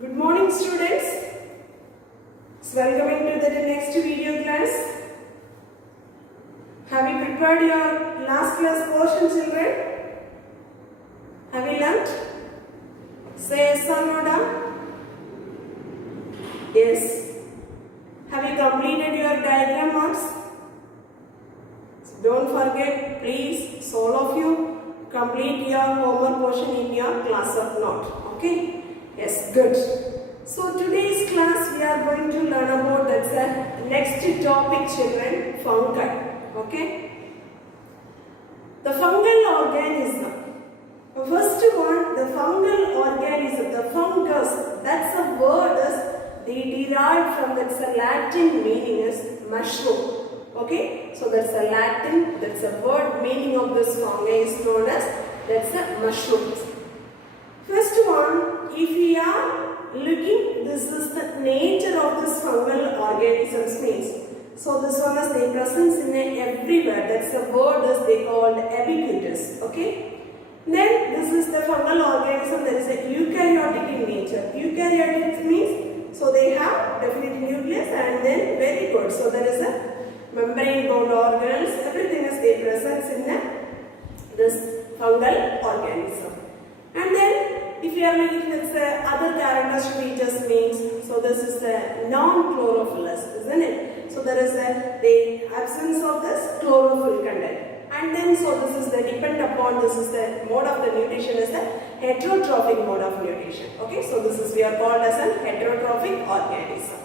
Good morning, students. Welcoming to the next video class. Have you prepared your last class portion, children? Have you learnt? Say yes or no, da? Yes. Have you completed your diagram marks? Don't forget, please, all of you, complete your homework portion in your class of note. Okay? Yes, good. So today's class we are going to learn about the next topic, children, fungi. Okay? The fungal organism. First one, the fungal organism, the fungus, that's a word they derived from that's a Latin meaning is mushroom. Okay? So that's a Latin, that's a word meaning of this fungi is known as that's a mushrooms. First one, if we are looking, this is the nature of this fungal organisms means. So this one is the presence in everywhere. That's the word is they called ubiquitous. Okay. Then this is the fungal organism that is a eukaryotic in nature. Eukaryotic means so they have definite nucleus and then very good. So there is a membrane bound organelles. Everything is the presence in this fungal organism. And then if you are looking at the other characteristic features means, so this is the non-chlorophyllous, isn't it? So there is the absence of this chlorophyll content. And then so this is the depend upon, this is the mode of the nutrition is the heterotrophic mode of nutrition. Okay, so this is we are called as an heterotrophic organism.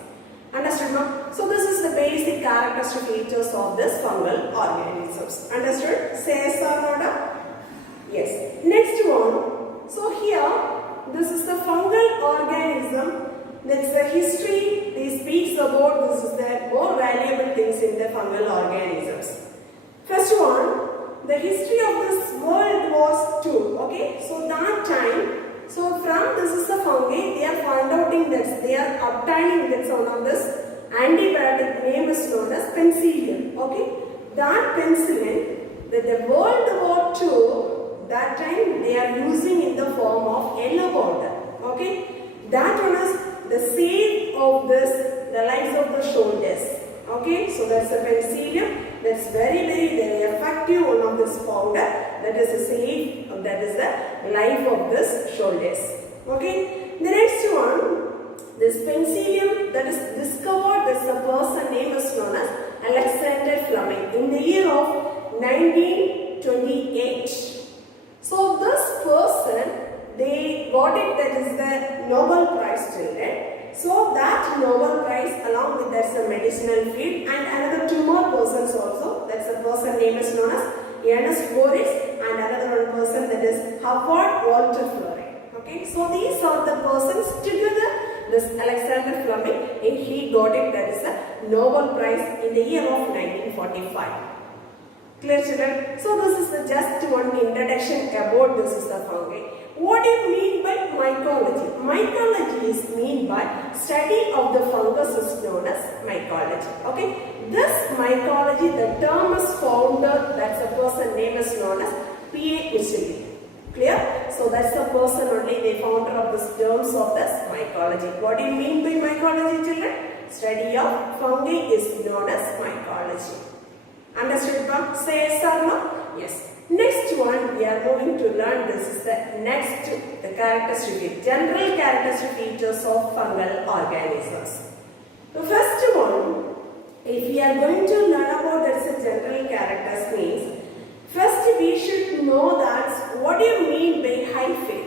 Understood now? So this is the basic characteristic features of this fungal organisms. Understood? Say yes or no? Yes. Next one. So here, this is the fungal organism. That's the history they speaks about. This is the more valuable things in the fungal organisms. First one, the history of this world was two. Okay, so that time, so from this is the fungi, they are finding that they are obtaining that one of this antibiotic name is known as penicillin. Okay, that penicillin, that the World War II. That time they are using in the form of yellow powder. Okay, that one is the save of this the lives of the soldiers. Okay, so that's the penicillium. That's very effective one of this powder. That is the save. That is the life of this soldiers. Okay, the next one, this penicillium that is discovered. This the person name is known as Alexander Fleming in the year of 1928. So this person, they got it, that is the Nobel Prize, children. So that Nobel Prize along with that's a medicinal field and another two more persons also. That's a person name is known as Ernest Boris and another one person that is Howard Walter Florey. Okay, so these are the persons together. This Alexander Fleming, and he got it, that is the Nobel Prize in the year of 1945. Clear, children? So this is just one introduction about this is the fungi. What do you mean by mycology? Mycology is mean by study of the fungus is known as mycology. Okay? This mycology, the term is founder, that's a person name is known as P.A. Michelin. Clear? So that's the person only, the founder of this terms of this mycology. What do you mean by mycology, children? Study of fungi is known as mycology. Understood, ma'am? Say yes or no? Yes. Next one, we are going to learn this is the next, the characteristic, general characteristic features of fungal organisms. The first one, if we are going to learn about this general characters means, first we should know that what do you mean by hyphae?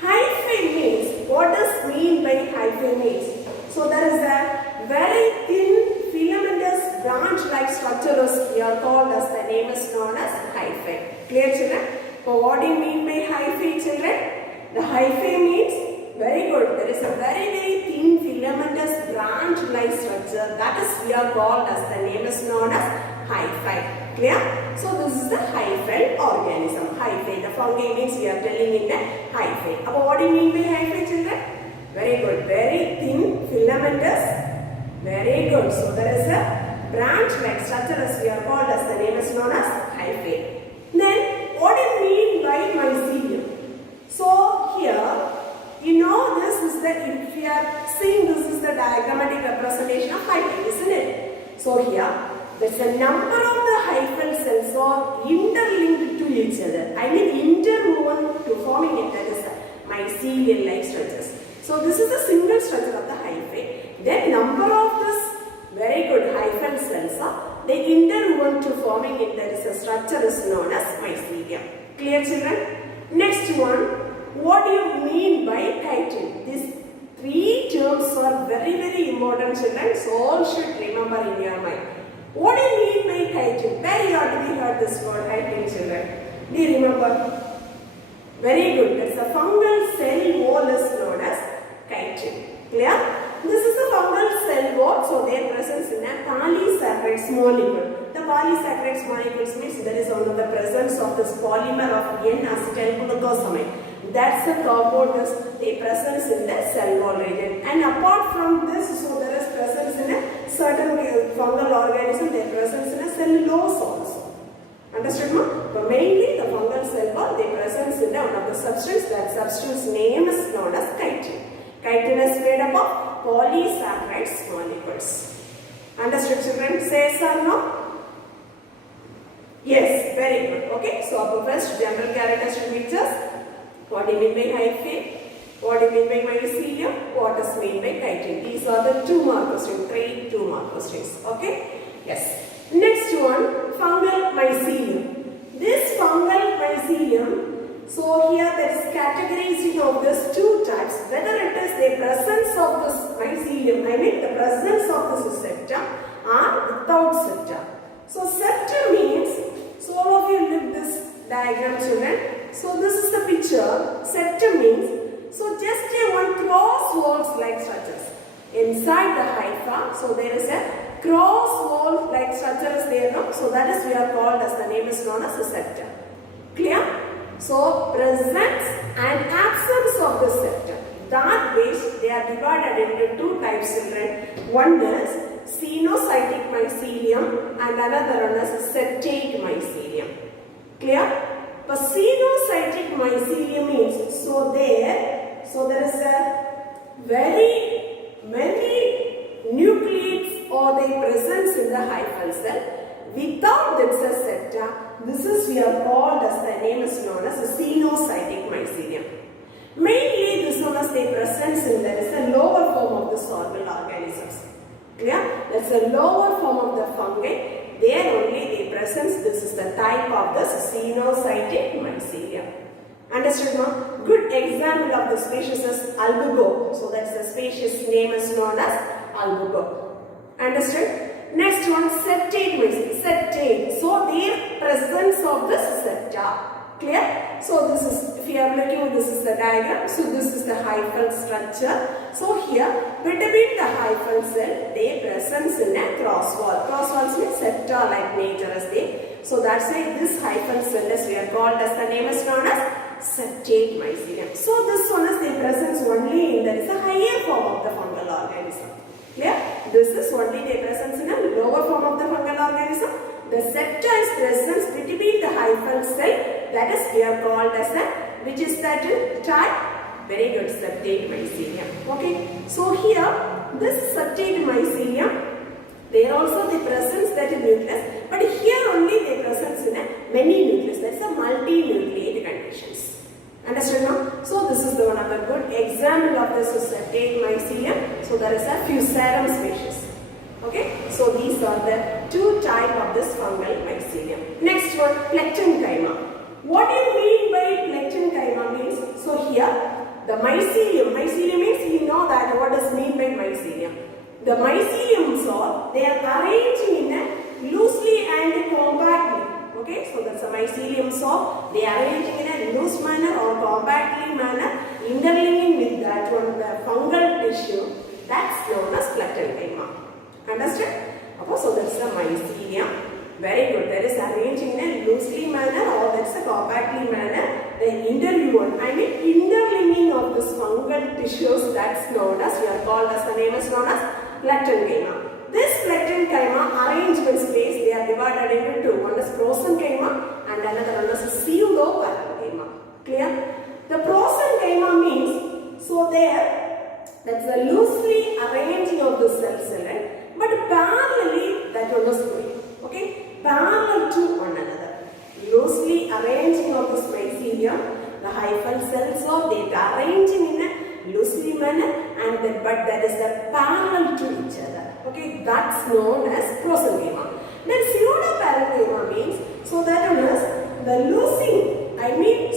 Hyphae means, what does mean by hyphae means? So there is a very thin filamentous branch-like structures we are called as the name is known as hyphae. Clear, children? So what do you mean by hyphae, children? The hyphae means very good. There is a very thin filamentous branch-like structure that is we are called as the name is known as hyphae. Clear? So this is the hyphal organism. Hyphae. The fungi means we are telling in the hyphae. But what do you mean by hyphae, children? Very good. Very thin filamentous. Very good. So there is a branch-like structure as we are called as the name is known as hyphae. Then what do you mean by mycelium? So here you know this is the the, if we are seeing this is the diagrammatic representation of hyphae, isn't it? So here, there's a number of the hyphal cells are interlinked to each other. I mean interwoven to forming it, that is mycelial-like structures. So this is a single structure of the hyphae. Then number of this very good hyphal cells are they interwoven to forming it, that is a structure is known as mycelium. Clear, children? Next one, what do you mean by chitin? These three terms are very important, children. So all should remember in your mind. What do you mean by chitin? Where you ought to be heard this word chitin, children? Do you remember? Very good. That's a fungal cell wall is known as chitin. Clear? This is a fungal cell wall, so their presence in a polysaccharides molecule. The polysaccharides molecules means there is only the presence of this polymer of N-acetylglucosamine. That's a compound is the presence in the cell wall region. And apart from this, so there is presence in a certain fungal organism, their presence in a cellulose also. Understood, ma? But mainly the fungal cell wall, their presence in one of the substance. That substance name is known as chitin. Chitin is made up of polysaccharides molecules. Understood, children? Say yes or no? Yes, very good. Okay, so our first general characteristic features. What do you mean by hyphae? What do you mean by mycelium? What is mean by chitin? These are the 2 mark questions, 2 mark questions. Okay? Yes. Next one, fungal mycelium. This fungal mycelium, so here there is categorizing of these 2 types. Whether it is the presence of this mycelium, I mean the presence of this septum or without septum. So septum means, so all of you look this diagram, children. So this is the picture. Septum means, so just a one cross walls like structures. Inside the hypha, so there is a cross wall like structure is there, no? So that is we are called as, the name is known as a septum. Clear? So presence and absence of the septum. That ways they are divided into 2 types, children. One is cenocytic mycelium and another one is septate mycelium. Clear? But cenocytic mycelium means, so there is a very many nucleates or their presence in the hyphal cell. Without this septa, this is we are called as, the name is known as a cenocytic mycelium. Mainly this one is their presence in, there is a lower form of the soluble organisms. Clear? That's a lower form of the fungi. There only the presence, this is the type of the cenocytic mycelium. Understood, no? Good example of the species is albugo. So that's the species name is known as albugo. Understood? Next one, septate mycelium. Septate. So their presence of this septa. Clear? So this is, if you are looking, this is the diagram. So this is the hyphal structure. So here, between the hyphal cell, they presence in a cross wall. Cross walls means septa like nature is there. So that's why this hyphal cell is we are called as, the name is known as septate mycelium. So this one is the presence only in, there is a higher form of the fungal organism. Clear? This is only the presence in a lower form of the fungal organism. The septa is presence between the hyphal cell. That is we are called as a, which is that type? Very good, septate mycelium. Okay. So here, this septate mycelium, there also the presence that is nucleus, but here only the presence in a many nucleus. That is a multi-nucleate conditions. Understood now? So this is the one of the good example of this septate mycelium. So there is a Fusarium species. Okay, so these are the 2 types of this fungal mycelium. Next one, plectenchyma. What do you mean by plectenchyma means? So here, the mycelium means you know that what does mean by mycelium. The myceliums are, they are arranging in a loosely and compactly. Okay, so that's a mycelium, so they are arranging in a loose manner or compactly manner, interlinking with that one, the fungal tissue. That's known as plectenchyma. Understand? So that's a mycelium. Very good. There is arranging in a loosely manner or that's a compactly manner. The interwoven, I mean interlinking of this fungal tissues, that's known as, we are called as, the name is known as plectenchyma. This plectenchyma arrangement space, they are divided into 2. One is prosenchyma and another one is pseudoparenchyma. Clear? The prosenchyma means, so there That's the loosely arranging of the cells, right? But parallelly, that one is going. Okay? Parallel to one another. Loosely arranging of this mycelium, the hyphal cells are they are arranging in a loosely manner, and then, but that is the parallel to each other. Okay? That's known as prosenchymma. Then pseudoparenchyma means, so that one is the loosing.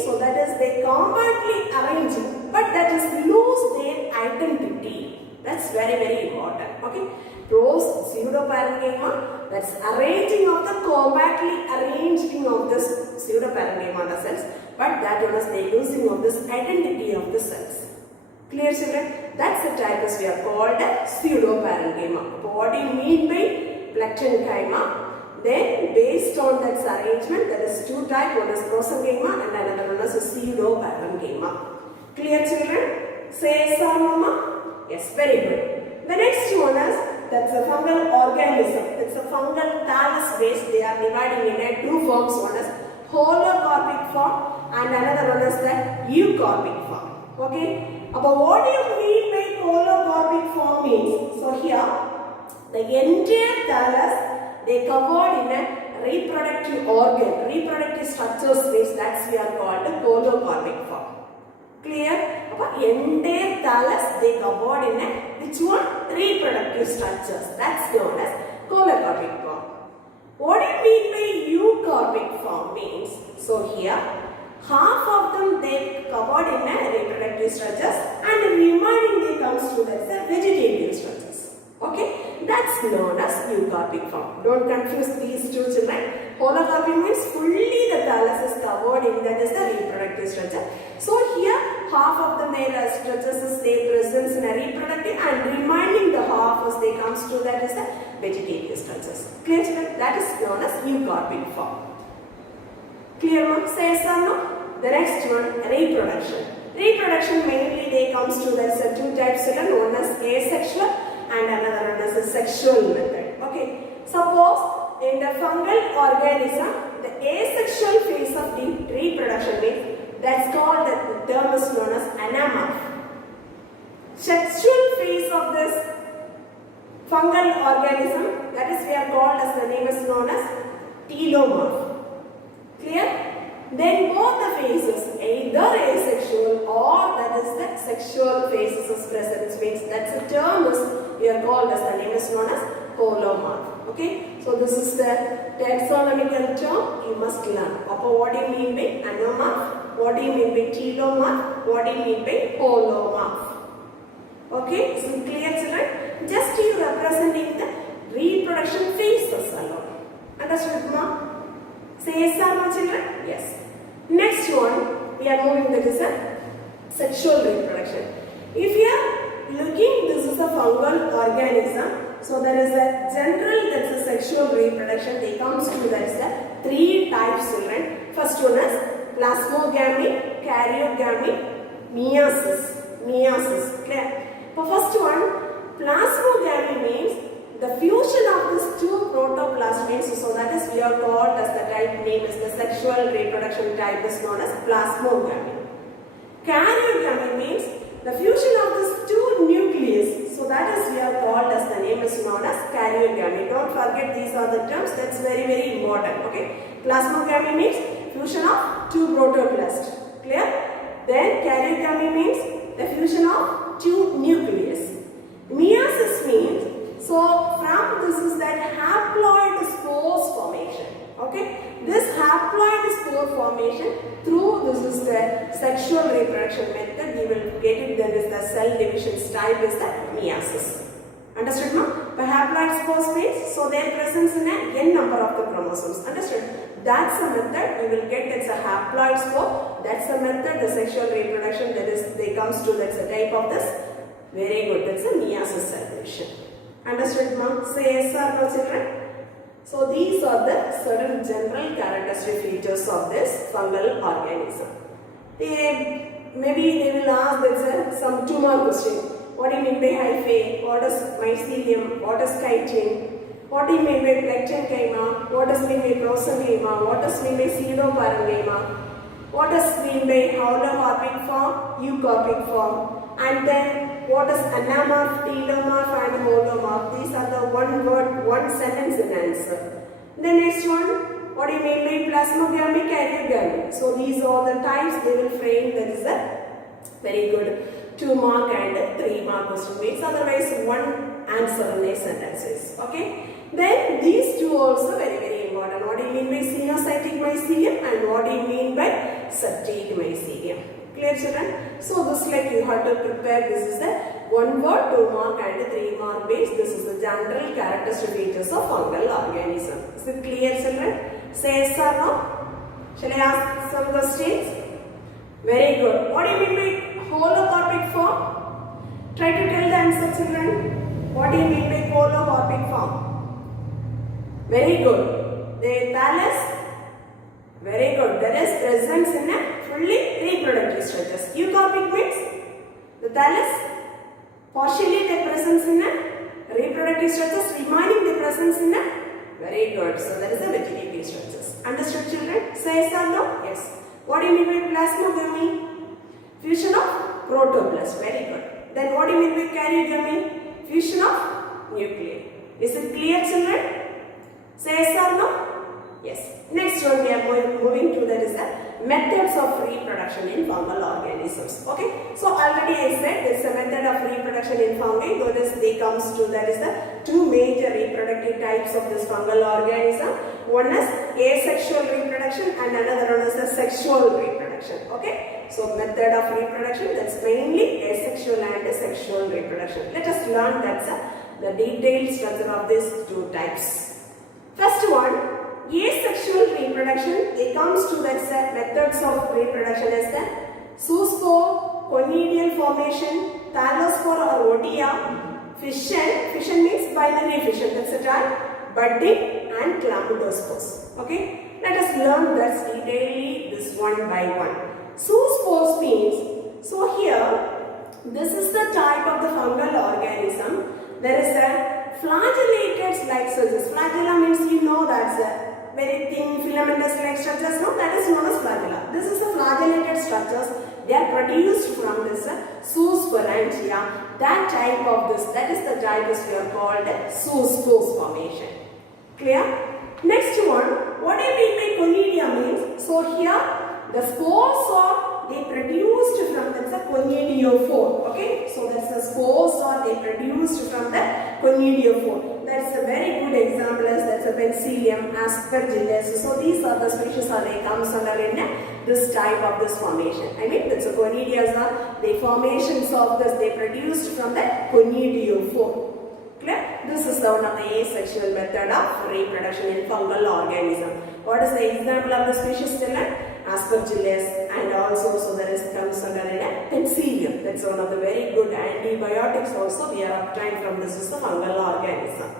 So that is they compactly arranging, but that is lose their identity. That's very, very important. Okay. Pseudoparenchyma, that's arranging of the compactly arranging of this pseudoparenchyma cells, but that one is the losing of this identity of the cells. Clear, children? That's the type as we are called pseudoparenchyma. What do you mean by placenchyma? Then, based on that arrangement, there is two types. One is prosenchymma and another one is pseudoparenchyma. Clear, children? Say yes or no, ma? Yes, very good. The next one is, that's a fungal organism. It's a fungal thallus base. They are dividing in two forms. One is holocarpic form and another one is the eucarpic form. Okay? But what do you mean by holocarpic form means? So here, the entire thallus, they covered in a reproductive organ, reproductive structures means that's we are called the holocarpic form. Clear? Entire thallus they covered in a which one? Reproductive structures. That's known as holocarpic form. What do you mean by eucarpic form means? So here, half of them they covered in a reproductive structures and the remaining they comes to that's a vegetative structures. Okay? That's known as eucarpic form. Don't confuse these two, children. Holocarpic means fully the thallus is covered in that is the reproductive structure. So here half of the male structures is they presence in a reproductive and remaining the half as they comes to that is the vegetative structures. Clear, children? That is known as eucarpic form. Clear, ma'am? Say yes or no? The next one, reproduction. Reproduction mainly they comes to that's two types, children. One is asexual and another one is a sexual method. Okay. Suppose in the fungal organism, the asexual phase of the reproduction means that's called the term is known as anamorph. Sexual phase of this fungal organism, that is we are called as the name is known as telomorph. Clear? Then both the phases, either asexual or that is the sexual phases is present, means that's the term is we are called as the name is known as holomorph. Okay, so this is the taxonomical term you must learn. What do you mean by anamorph? What do you mean by telomorph? What do you mean by holomorph? Okay, so clear, children? Just you representing the reproduction phases alone. Understood, ma'am? Say yes or no, children? Yes. Next one, we are moving that is a sexual reproduction. If you are looking, this is a fungal organism. So there is a general, that's a sexual reproduction. They comes to that is a three types, children. First one is plasmogamy, karyogamy, meiosis. Clear? The first one, plasmogamy means the fusion of these two protoplasmids, so that is we are called as the type name is the sexual reproduction type is known as plasmogamy. Karyogamy means the fusion of these two nucleus, so that is we are called as the name is known as karyogamy. Don't forget these are the terms, that's very, very important. Okay, plasmogamy means fusion of two protoplasts. Clear? Then karyogamy means the fusion of two nucleus. Meiosis means, so from this is that haploid spores formation. Okay, this haploid spore formation through this is the sexual reproduction method we will get it. There is the cell division type is the meiosis. Understood, ma'am? The haploid spore means so their presence in a n number of the chromosomes. Understood? That's a method we will get. That's a haploid spore. That's a method. The sexual reproduction that is they comes to that's a type of this. Very good. That's a meiosis cell division. Understood, ma'am? Say yes or no, children? So these are the certain general characteristic features of this fungal organism. Maybe they will ask that's some 2 more questions. What do you mean by hyphae? What is mycelium? What is chitin? What do you mean by placencyma? What does mean by prosenchymma? What does mean by pseudoparenchyma? What does mean by holocarpic form? Eucarpic form? And then what is anamorph, telomorph and holomorph. These are the one word, one sentence in answer. The next one, what do you mean by plasmogamy, karyogamy? So these are the types they will frame. That is a very good 2 mark and 3 mark question means, otherwise one answer in a sentence. Okay. Then these two also very important. What do you mean by sinusotic mycelium and what do you mean by septate mycelium? Clear children? So this like you have to prepare. This is the 1 word, 2 mark and 3 mark base. This is the general characteristic features of fungal organism. Is it clear children? Say yes or no? Shall I ask some questions? Very good. What do you mean by holocarpic form? Try to tell the answer children. What do you mean by holocarpic form? Very good. The thallus. Very good. There is presence in a fully reproductive structures. Eucarpic means the thallus partially the presence in a reproductive structures, remaining the presence in a very good. So that is a vegetative structures. Understood children? Say yes or no? Yes. What do you mean by plasmogamy? Fusion of protoplast. Very good. Then what do you mean by karyogamy? Fusion of nuclei. Is it clear children? Say yes or no? Yes. Next one we are moving to, that is the methods of reproduction in fungal organisms. Okay. So already I said there is a method of reproduction in fungi. Notice they comes to, that is the 2 major reproductive types of this fungal organism. One is asexual reproduction and another one is the sexual reproduction. Okay. So method of reproduction, that's mainly asexual and sexual reproduction. Let us learn that's the detailed structure of these 2 types. First one, asexual reproduction, it comes to that methods of reproduction as the zoospore, conidial formation, thallospore or odia, fission. Fission means binary fission, that's a type, budding and chlamydospores. Okay, let us learn that detailedly, this one by one. Zoospores means, so here, this is the type of the fungal organism. There is a flagellated like structures. Flagella means you know that's a very thin filamentous like structures. No, that is known as flagella. This is the flagellated structures. They are produced from this zoosporangia. That type of this, that is the type is we are called zoospores formation. Clear? Next one, what do you mean by conidia means? So here the spores are they produced from the conidiophore. Okay, so that's the spores are they produced from the conidiophore. That's a very good example as that's a Penicillium, Aspergillus. So these are the species are they comes under in this type of this formation. I mean that's a conidias are the formations of this they produced from the conidiophore. Clear? This is one of the asexual method of reproduction in fungal organism. What is the example of the species children? Aspergillus, and also so there is comes under in a Penicillium. That's one of the very good antibiotics also we are obtained from this is the fungal organism.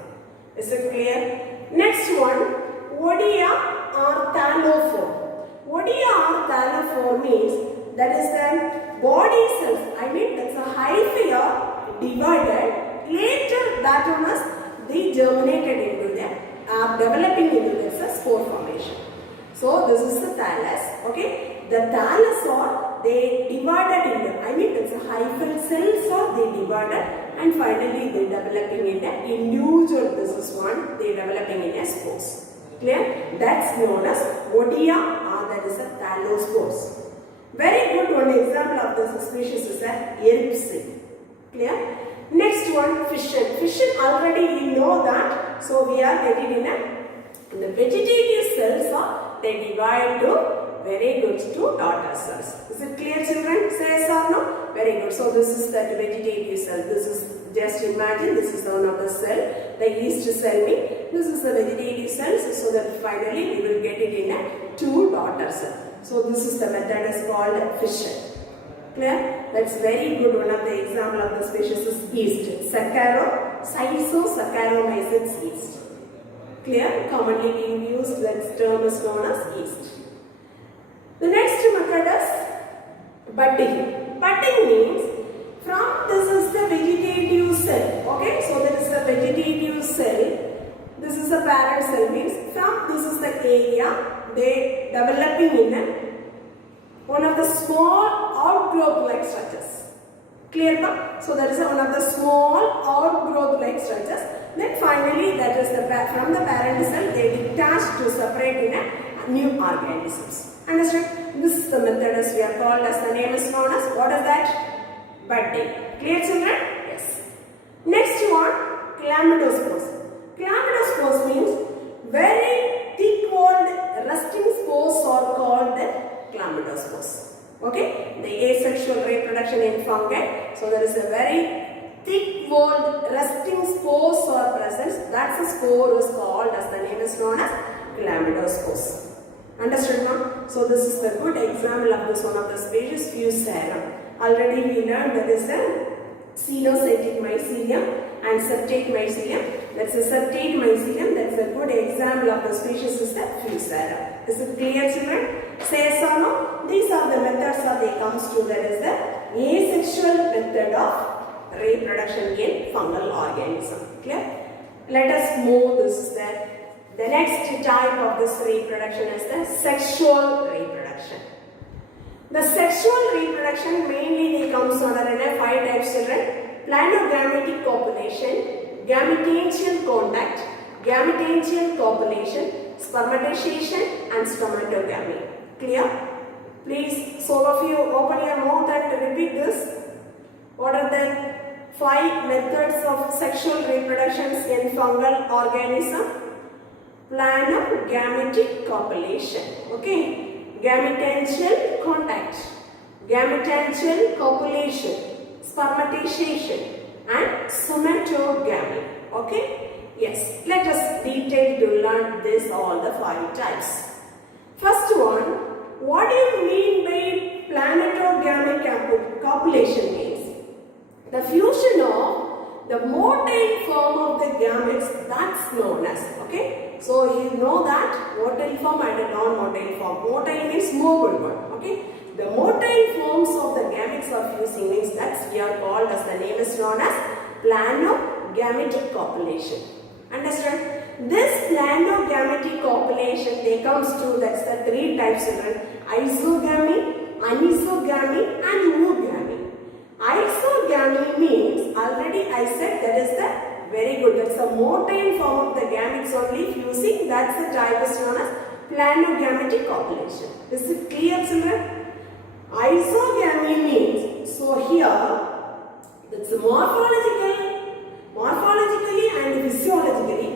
Is it clear? Next one, Odia or thallophore. Odia or thallophore means that is the body cells. I mean that's a hyphae are divided. Later that one is they germinated into them, are developing into this spore formation. So this is the thallus. Okay, the thallus are they divided into. I mean it's a hyphal cells are they divided and finally they developing in a individual. This is one they developing in a spores. Clear? That's known as Odia or that is a thallospores. Very good one example of this species is a Yeripsi. Clear? Next one, fission. Fission already we know that. So we are getting in a the vegetative cells are they divide to very good to daughter cells. Is it clear children? Say yes or no? Very good. So this is that vegetative cell. This is just imagine this is one of the cell, the yeast cell me. This is the vegetative cells. So that finally we will get it in a 2 daughter cell. So this is the method is called fission. Clear? That's very good. One of the example of the species is yeast. Saccharomyces yeast. Clear? Commonly being used, that term is known as yeast. The next method is budding. Budding means from this is the vegetative cell. Okay, so there is a vegetative cell. This is a parent cell means from this is the area they developing in a one of the small outgrowth like structures. Clear now? So that is one of the small outgrowth like structures. Then finally that is from the parent cell they detach to separate in a new organisms. Understand? This is the method as we are called as the name is known as what is that? Budding. Clear children? Yes. Next one, chlamydospores. Chlamydospores means very thick-walled resting spores are called the chlamydospores. Okay, the asexual reproduction in fungi. So there is a very thick-walled resting spores are present. That's a spore is called as the name is known as chlamydospores. Understood now? So this is the good example of this one of the species Fusarium. Already we learned that is a cenocytic mycelium and septate mycelium. That's a septate mycelium. That's a good example of the species is the Fusarium. Is it clear, children? Say yes or no? These are the methods that they comes to. That is the asexual method of reproduction in fungal organism. Clear? Let us move this. The next type of this reproduction is the sexual reproduction. The sexual reproduction mainly comes under 5 types, children. Planogametic copulation, gametangential contact, gametangential copulation, spermatization and stomatogamy. Clear? Please, all of you open your mouth and repeat this. What are the 5 methods of sexual reproductions in fungal organism? Planogametic copulation. Okay. Gametangential contact, gametangential copulation, spermatization and somatogamy. Okay? Yes. Let us detail to learn this all the 5 types. First one, what do you mean by planetogamic copulation means? The fusion of the motile form of the gametes, that's known as, okay? So you know that motile form and a non-motile form. Motile means movable one, okay? The motile forms of the gametes are fusing means that's we are called as the name is known as planogametic copulation. Understand? This planogametic copulation they comes to that's the 3 types children: isogamy, anisogamy and oogamy. Isogamy means already I said that is the very good. That's the motile form of the gametes only fusing. That's the type is known as planogametic copulation. Is it clear, children? Isogamy means, so here, that's morphologically and physiologically,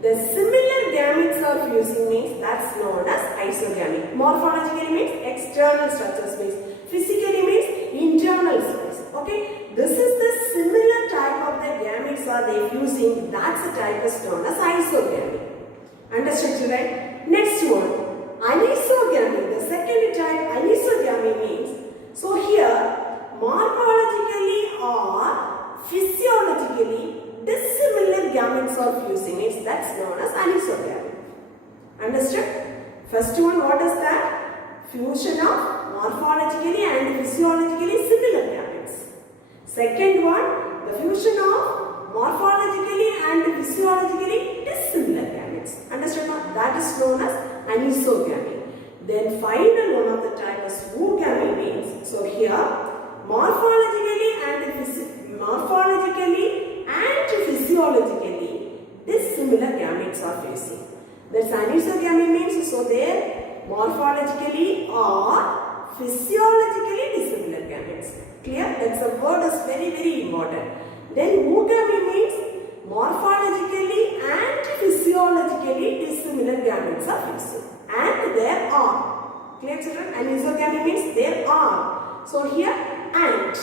the similar gametes are fusing means that's known as isogamy. Morphologically means external structure space. Physically means internal space. Okay. This is the similar type of the gametes are they fusing. That's the type is known as isogamy. Understood, children? Next one, anisogamy. The second type, anisogamy means, so here morphologically or physiologically dissimilar gametes are fusing means that's known as anisogamy. Understood? First one, what is that? Fusion of morphologically and physiologically similar gametes. Second one, the fusion of morphologically and physiologically dissimilar gametes. Understood? That is known as anisogamy. Then final one of the type is oogamy means, so here morphologically and physiologically dissimilar gametes are fusing. That's anisogamy means, so there morphologically or physiologically dissimilar gametes. Clear? That's a word is very important. Then oogamy means morphologically and physiologically dissimilar gametes are fusing. And there are. Clear, children? Anisogamy means there are. So here and.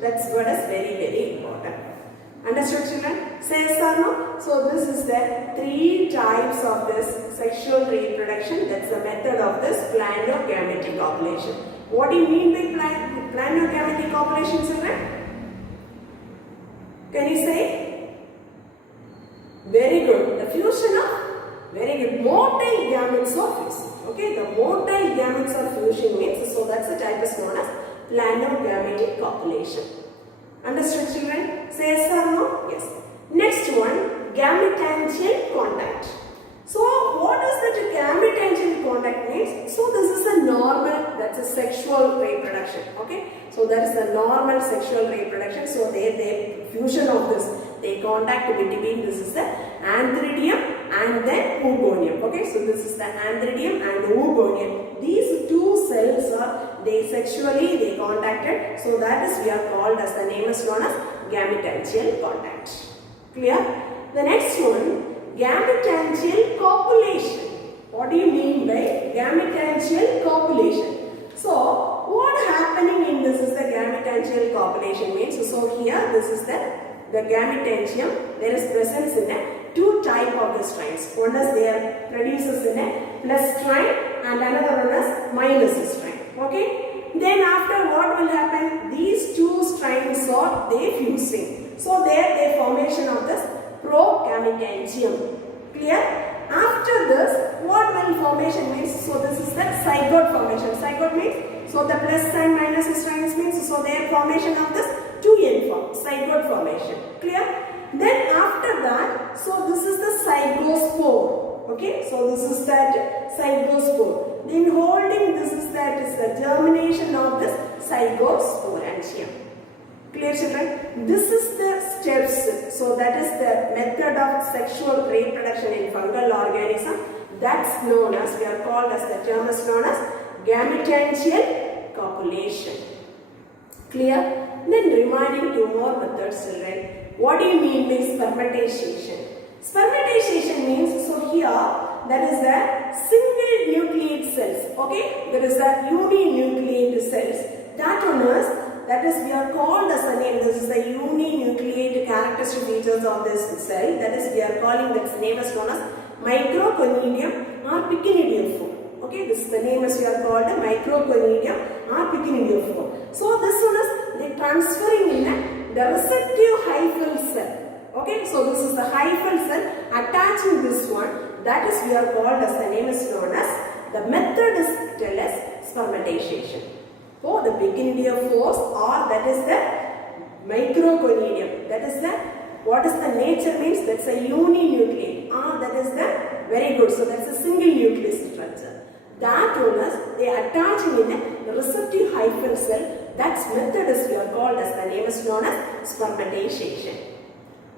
That's word is very important. Understood, children? Say yes or no? So this is the 3 types of this sexual reproduction. That's the method of this planogametic copulation. What do you mean by planogametic copulation, children? Can you say? Very good. The fusion of very good motile gametes are fusing. Okay, the motile gametes are fusion means, so that's the type is known as planogametic copulation. Understood, children? Say yes or no? Yes. Next one, gametangential contact. So what is that gametangential contact means? So this is a normal, that's a sexual reproduction. Okay. So that is the normal sexual reproduction. So they fusion of this, they contact between, this is the antheridium and then oogonium. Okay, so this is the antheridium and oogonium. These two cells are, they sexually they contacted. So that is we are called as, the name is known as gametangial contact. Clear? The next one, gametangial copulation. What do you mean by gametangial copulation? So what happening in this is the gametangial copulation means. So here this is the gametangium. There is presence in a two type of the strands. One is there produces in a plus strand and another one is minus strand. Okay. Then after what will happen? These two strands are they fusing. So there the formation of this progametangium. Clear? After this, what will formation means? So this is the zygote formation. Zygote means, so the plus and minus strands means, so their formation of this 2n form, zygote formation. Clear? Then after that, so this is the zygospore. Okay, so this is that zygospore. Then holding this is that is the germination of this zygosporangium. Clear, children? This is the steps. So that is the method of sexual reproduction in fungal organism. That's known as, we are called as, the term is known as gametangial copulation. Clear? Then remaining two more methods, children. What do you mean by spermatization? Spermatization means, so here that is the single nucleate cells. Okay? There is the uninucleate cells. That one is, that is we are called as a name, this is the uninucleate characteristic features of this cell, that is we are calling, that name is known as microconidium or pycnidium. Okay, this is the name is we are called a microconidium or pycnidium. So this one is they transferring in the receptive hyphal cell. Okay, so this is the hyphal cell attaching this one, that is we are called as, the name is known as, the method is tell as spermatization. So the pycnidiophores, or that is the microconidium, that is the, what is the nature means, that's a uninucleate, that is the, very good, so that's a single nucleus structure. That one is, they are attaching in a receptive hyphal cell, that's method is we are called as, the name is known as spermatization.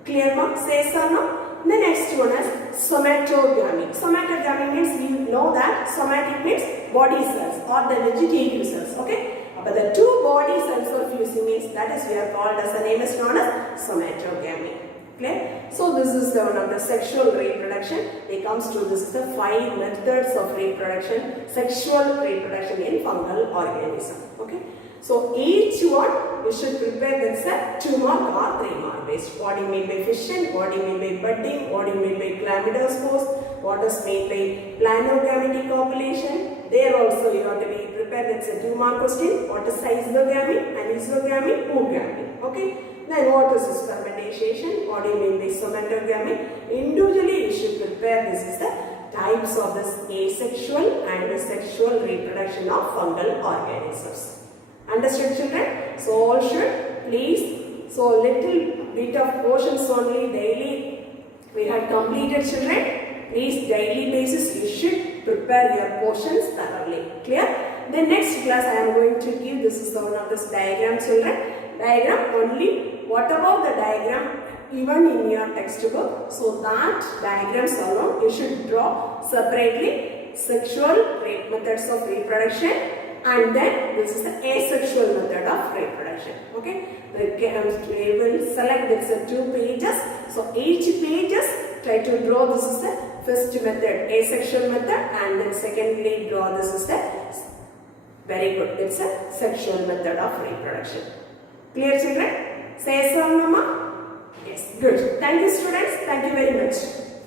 Clear, ma? Say so no? The next one is somatogamy. Somatogamy means, we know that somatic means body cells or the vegetative cells. Okay? But the two body cells are fusing means, that is we are called as, the name is known as somatogamy. Clear? So this is the one of the sexual reproduction. It comes to, this is the 5 methods of reproduction, sexual reproduction in fungal organism. Okay? So each one you should prepare that's a 2 mark or 3 mark based. What do you mean by fission? What do you mean by budding? What do you mean by chlamydospores? What is mean by planogametic copulation? There also you have to be prepared. That's a 2 mark question. What is isogamy, anisogamy, oogamy? Okay. Then what is spermatization? What do you mean by somatogamy? Individually you should prepare. This is the types of this asexual and sexual reproduction of fungal organisms. Understood, children? So all should please, so little bit of portions only daily we had completed, children. Please daily basis you should prepare your portions thoroughly. Clear? The next class I am going to give, this is the one of this diagram, children. Diagram only, what about the diagram even in your textbook? So that diagrams alone you should draw separately. Sexual methods of reproduction, and then this is the asexual method of reproduction. Okay, we will select this 2 pages. So each pages try to draw, this is the first method, asexual method, and then secondly draw, this is the, very good, it's a sexual method of reproduction. Clear, children? Say so, Mama? Yes, good. Thank you, students. Thank you very much.